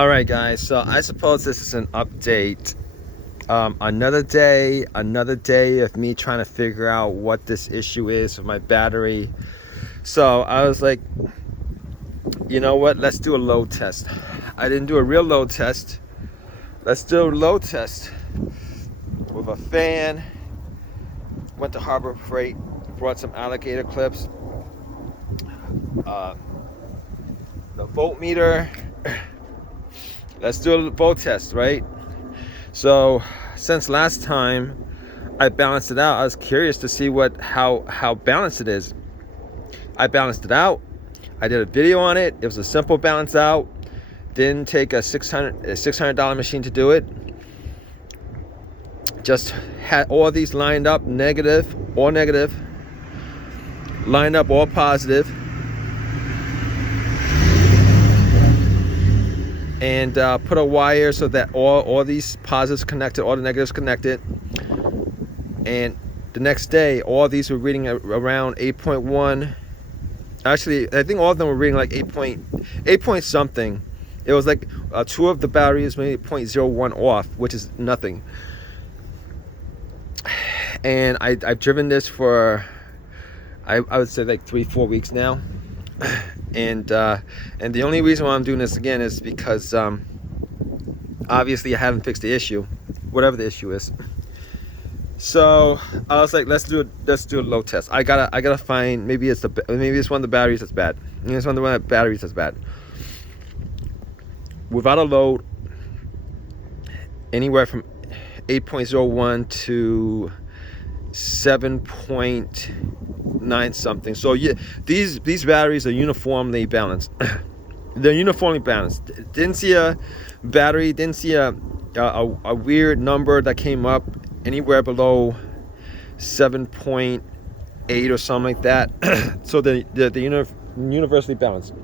All right, guys. So I suppose this is an update. Another day of me trying to figure out what this issue is with my battery. So I was like, you know what? Let's do a load test. I didn't do a real load test. Let's do a load test with a fan. Went to Harbor Freight, brought some alligator clips, the voltmeter. Let's do a volt test, right? So since last time I balanced it out, I was curious to see how balanced it is. I balanced it out. I did a video on it. It was a simple balance out. Didn't take a $600 machine to do it. Just had all these lined up, negative, all negative, lined up all positive, and put a wire so that all these positives connected, all the negatives connected. And the next day, all these were reading around 8.1. Actually, I think all of them were reading like 8 point something. It was like two of the batteries maybe 0.01 off, which is nothing. And I've driven this for I would say like 3-4 weeks now. And the only reason why I'm doing this again is because obviously I haven't fixed the issue, whatever the issue is. So I was like, let's do a load test. I gotta find, maybe it's one of the batteries that's bad. Maybe it's one of the batteries that's bad. Without a load, anywhere from 8.01 to 7.9 something. So yeah, these batteries are uniformly balanced. They're uniformly balanced. Didn't see a battery, didn't see a weird number that came up anywhere below 7.8 or something like that. So they're universally balanced.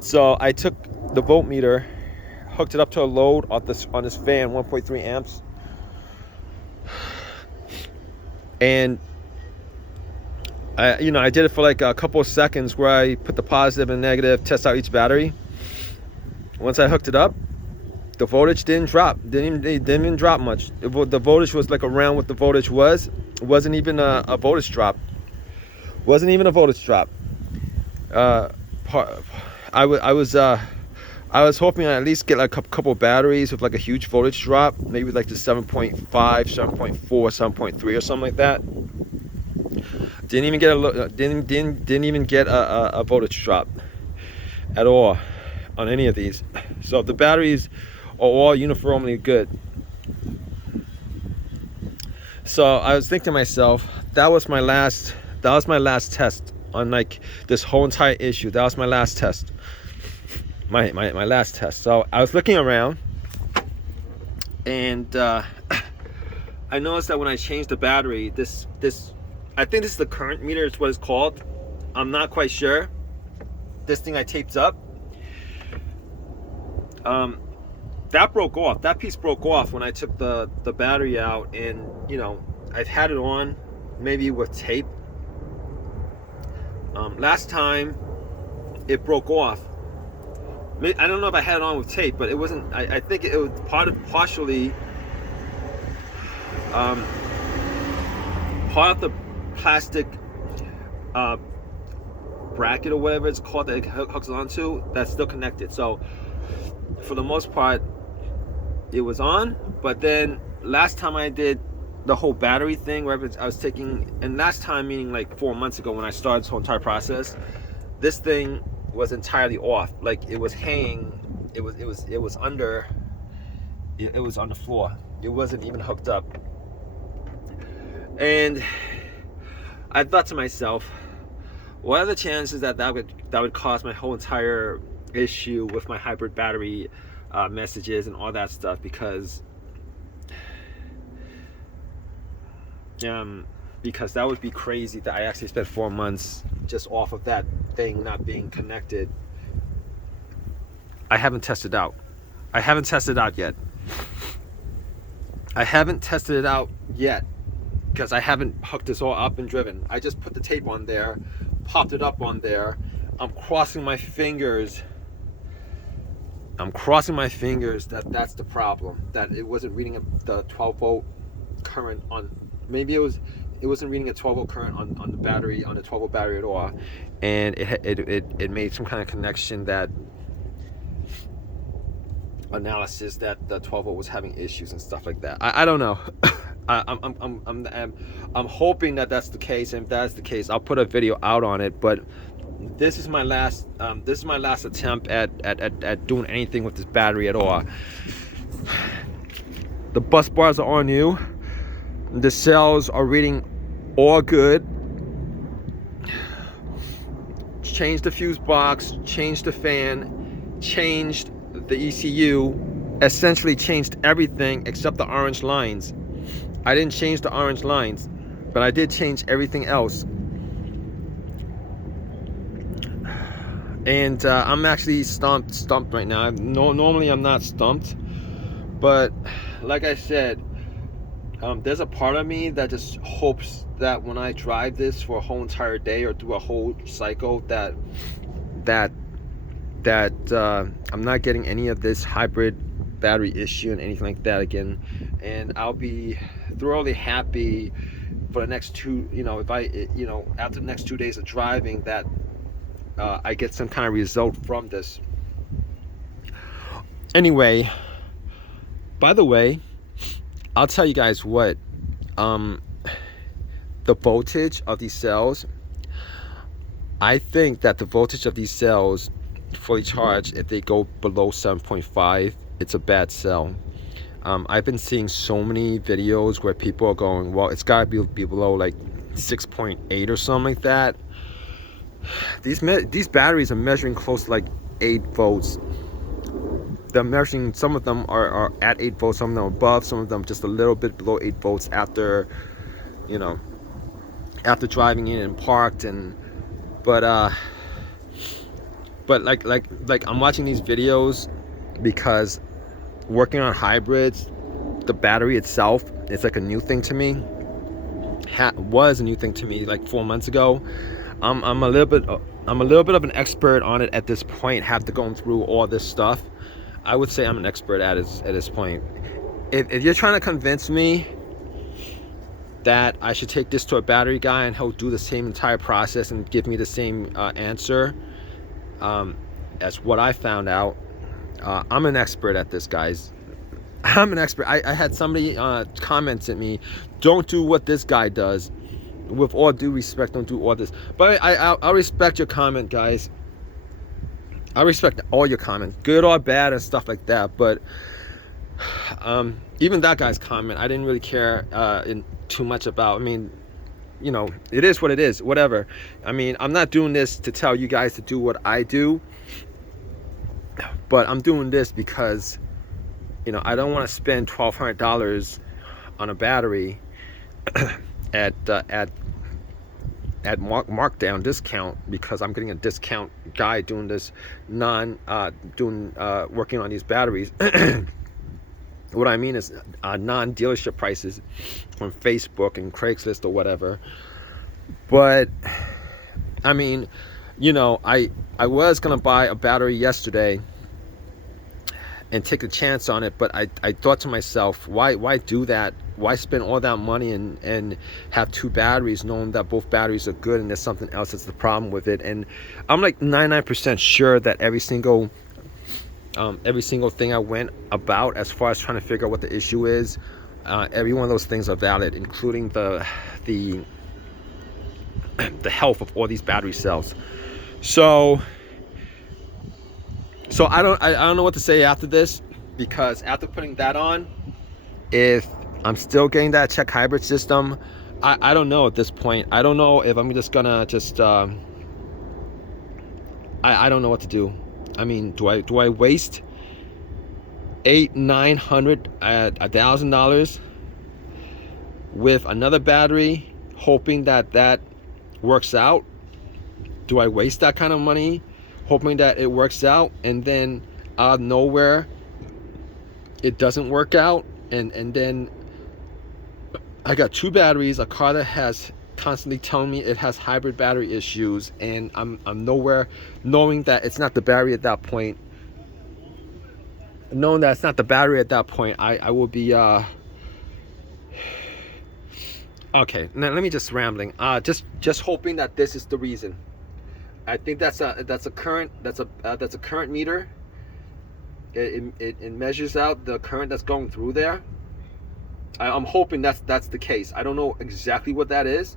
So I took the voltmeter, hooked it up to a load on this fan, 1.3 amps, and I did it for like a couple of seconds where I put the positive and negative, test out each battery. Once I hooked it up, the voltage didn't drop. Didn't even drop much. The voltage was like around what the voltage was. It wasn't even a voltage drop. Wasn't even a voltage drop. I was hoping I'd at least get like a couple batteries with like a huge voltage drop, maybe like the 7.5, 7.4, 7.3 or something like that. Didn't even get a voltage drop at all on any of these. So the batteries are all uniformly good. So I was thinking to myself, that was my last test on like this whole entire issue. That was my last test. My last test. So I was looking around, and I noticed that when I changed the battery, this I think this is the current meter, is what it's called. I'm not quite sure. This thing I taped up, that broke off. That piece broke off when I took the battery out, and I've had it on maybe with tape. Last time it broke off. I don't know if I had it on with tape, but it wasn't. I think it was partially part of the plastic bracket or whatever it's called that it hooks onto, that's still connected. So for the most part, it was on. But then last time I did the whole battery thing, wherever I was taking, and last time meaning like 4 months ago when I started this whole entire process, this thing was entirely off. Like it was hanging. It was on the floor. It wasn't even hooked up. And I thought to myself, what are the chances that would cause my whole entire issue with my hybrid battery messages and all that stuff? Because that would be crazy that I actually spent 4 months just off of that thing not being connected. I haven't tested it out. I haven't tested it out yet. Because I haven't hooked this all up and driven. I just put the tape on there, popped it up on there. I'm crossing my fingers I'm crossing my fingers that that's the problem, that it wasn't reading the 12-volt current on, maybe it wasn't reading a 12-volt current on the battery, on the 12-volt battery at all, and it made some kind of connection, that analysis, that the 12-volt was having issues and stuff like that. I don't know. I'm hoping that that's the case, and if that's the case, I'll put a video out on it. But this is my last attempt at doing anything with this battery at all. The bus bars are all new. The cells are reading all good. Changed the fuse box, changed the fan, changed the ECU, essentially changed everything except the orange lines. I didn't change the orange lines, but I did change everything else. And I'm actually stumped right now. Normally I'm not stumped, but like I said, there's a part of me that just hopes that when I drive this for a whole entire day or do a whole cycle, that I'm not getting any of this hybrid battery issue and anything like that again, and I'll be thoroughly happy for the next two, if I, after the next 2 days of driving, that I get some kind of result from this. Anyway, by the way, I'll tell you guys what, the voltage of these cells, I think that the voltage of these cells fully charged, if they go below 7.5, it's a bad cell. I've been seeing so many videos where people are going, well, it's got to be below like 6.8 or something like that. These batteries are measuring close to like 8 volts. They're measuring, some of them are at 8 volts, some of them above, some of them just a little bit below 8 volts after, after driving in and parked. And but like I'm watching these videos because working on hybrids, the battery itself, it's like a new thing to me. Was a new thing to me like 4 months ago. I'm a little bit of an expert on it at this point. After going through all this stuff, I would say I'm an expert at this point. If you're trying to convince me that I should take this to a battery guy and he'll do the same entire process and give me the same answer as what I found out, I'm an expert at this, guys. I'm an expert. I had somebody comments at me, don't do what this guy does. With all due respect, don't do all this. But I'll respect your comment, guys. I respect all your comments, good or bad and stuff like that. But even that guy's comment, I didn't really care too much about. I mean, it is what it is, whatever. I mean, I'm not doing this to tell you guys to do what I do, but I'm doing this because, I don't want to spend $1,200 on a battery at markdown discount, because I'm getting a discount guy doing this working on these batteries. What I mean is non-dealership prices on Facebook and Craigslist or whatever. But I mean, I was gonna buy a battery yesterday and take a chance on it, but I thought to myself, why do that? Why spend all that money and have 2 batteries, knowing that both batteries are good and there's something else that's the problem with it? And I'm like 99% sure that every single thing I went about as far as trying to figure out what the issue is, every one of those things are valid, including the health of all these battery cells. So I don't know what to say after this, because after putting that on, if I'm still getting that check hybrid system, I don't know at this point. I don't know if I'm just gonna I don't know what to do. I mean, do I waste $800-900 at $1,000 with another battery, hoping that works out? Do I waste that kind of money hoping that it works out, and then out of nowhere it doesn't work out, and then I got 2 batteries, a car that has constantly telling me it has hybrid battery issues, and I'm nowhere knowing that it's not the battery at that point. knowing that it's not the battery at that point, I will be okay. Now let me just rambling. Just hoping that this is the reason. I think that's a current meter. It measures out the current that's going through there. I'm hoping that's the case. I don't know exactly what that is,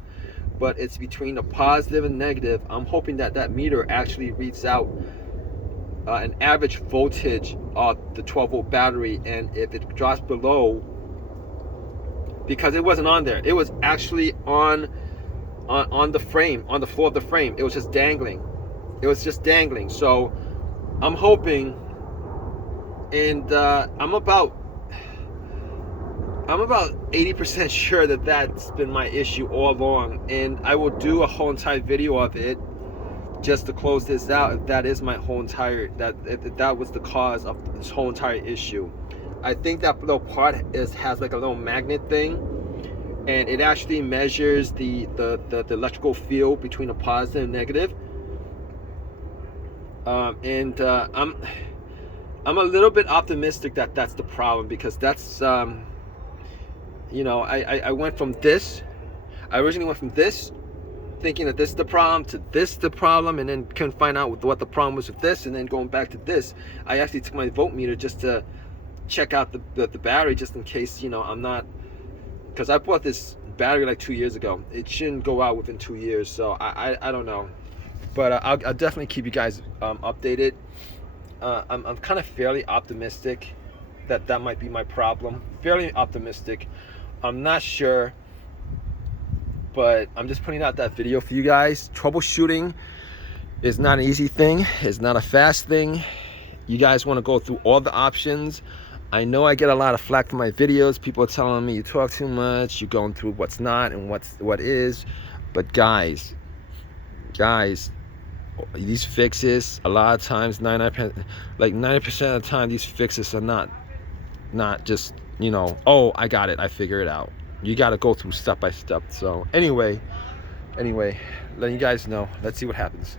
but it's between the positive and negative. I'm hoping that meter actually reads out an average voltage of the 12-volt battery, and if it drops below, because it wasn't on there, it was actually on the frame, on the floor of the frame. It was just dangling. So I'm hoping, and I'm about 80% sure that that's been my issue all along, and I will do a whole entire video of it just to close this out. If that is my whole entire, if that was the cause of this whole entire issue. I think that little part has like a little magnet thing, and it actually measures the electrical field between a positive and negative. I'm a little bit optimistic that that's the problem, because that's you know, I went from this. I originally went from this, thinking that this is the problem, to this the problem, and then couldn't find out what the problem was with this, and then going back to this. I actually took my voltmeter just to check out the battery, just in case, you know, I'm not, because I bought this battery like 2 years ago. It shouldn't go out within 2 years, so I don't know, but I'll definitely keep you guys updated. I'm kind of fairly optimistic that might be my problem. Fairly optimistic. I'm not sure, but I'm just putting out that video for you guys. Troubleshooting is not an easy thing. It's not a fast thing. You guys want to go through all the options. I know I get a lot of flack for my videos. People are telling me you talk too much, you're going through what's not and what is. But guys, these fixes, a lot of times, 90% of the time, these fixes are not just, you know, oh, I got it, I figure it out. You got to go through step by step. So anyway, letting you guys know. Let's see what happens.